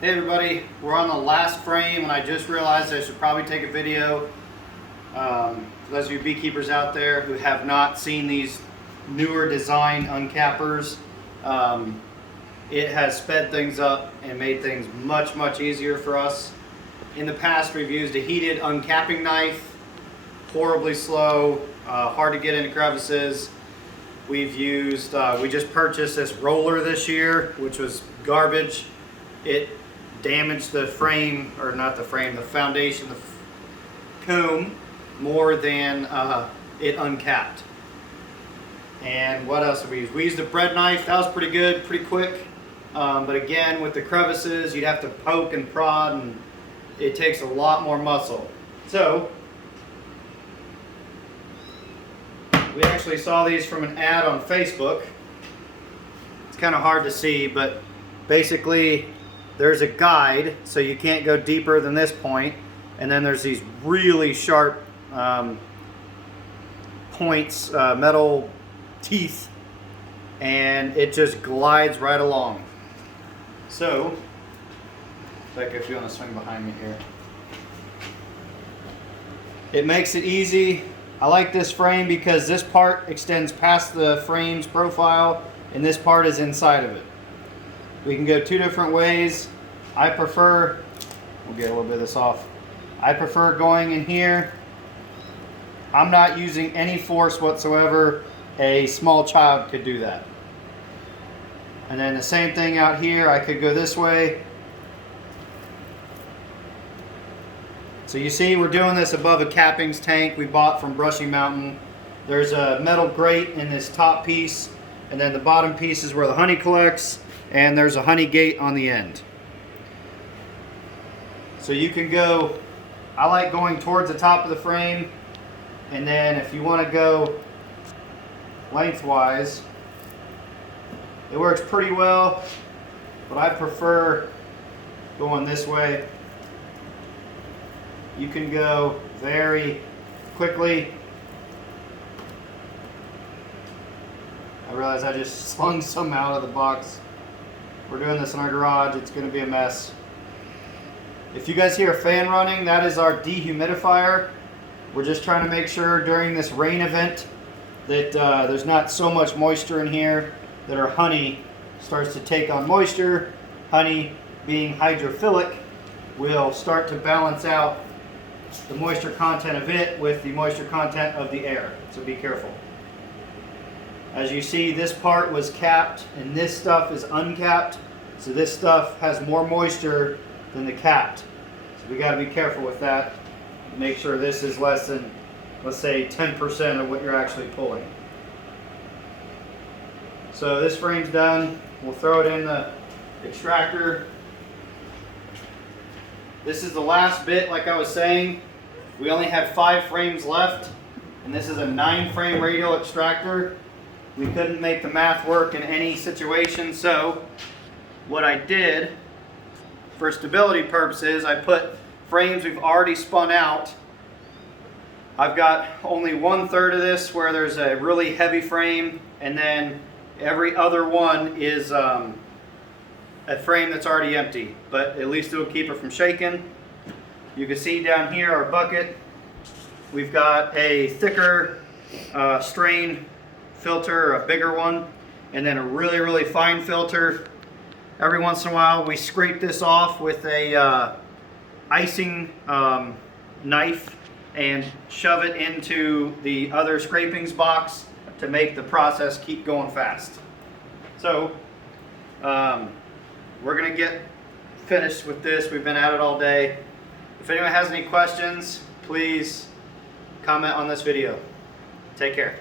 Hey everybody, we're on the last frame and I just realized I should probably take a video. For those of you beekeepers out there who have not seen these newer design uncappers, it has sped things up and made things much easier for us. In the past we've used a heated uncapping knife, horribly slow, hard to get into crevices. We've used, we just purchased this roller this year, which was garbage. It damaged the frame, or not the frame, the foundation, the comb, more than it uncapped. And what else did we use? We used a bread knife. That was pretty good, pretty quick. But again, with the crevices, you'd have to poke and prod, and it takes a lot more muscle. So, we actually saw these from an ad on Facebook. It's kind of hard to see, but basically, there's a guide, so you can't go deeper than this point, and then there's these really sharp points, metal teeth, and it just glides right along. So, like if you want to swing behind me here, it makes it easy. I like this frame because this part extends past the frame's profile, and this part is inside of it. We can go two different ways. I prefer, we'll get a little bit of this off. I prefer going in here. I'm not using any force whatsoever. A small child could do that. And then the same thing out here. I could go this way. So you see we're doing this above a cappings tank we bought from Brushy Mountain. There's a metal grate in this top piece, and then the bottom piece is where the honey collects, and there's a honey gate on the end. So you can go, I like going towards the top of the frame, and then if you want to go lengthwise, it works pretty well, but I prefer going this way. You can go very quickly. I realize I just slung some out of the box. We're doing this in our garage. It's going to be a mess. If you guys hear a fan running, that is our dehumidifier. We're just trying to make sure during this rain event that there's not so much moisture in here that our honey starts to take on moisture. Honey, being hydrophilic, will start to balance out the moisture content of it with the moisture content of the air. So be careful. As you see, this part was capped and this stuff is uncapped. So this stuff has more moisture than the capped. So we got to be careful with that. Make sure this is less than, let's say, 10% of what you're actually pulling. So this frame's done. We'll throw it in the extractor. This is the last bit, like I was saying. We only had 5 frames left, and this is a 9-frame radial extractor. We couldn't make the math work in any situation, so what I did, for stability purposes, I put frames we've already spun out. I've got only 1/3 of this where there's a really heavy frame, and then every other one is a frame that's already empty, but at least it'll keep it from shaking. You can see down here our bucket. We've got a thicker strain filter, a bigger one, and then a really fine filter. Every once in a while we scrape this off with a icing knife and shove it into the other scrapings box to make the process keep going fast. So we're going to get finished with this. We've been at it all day. If anyone has any questions, please comment on this video. Take care.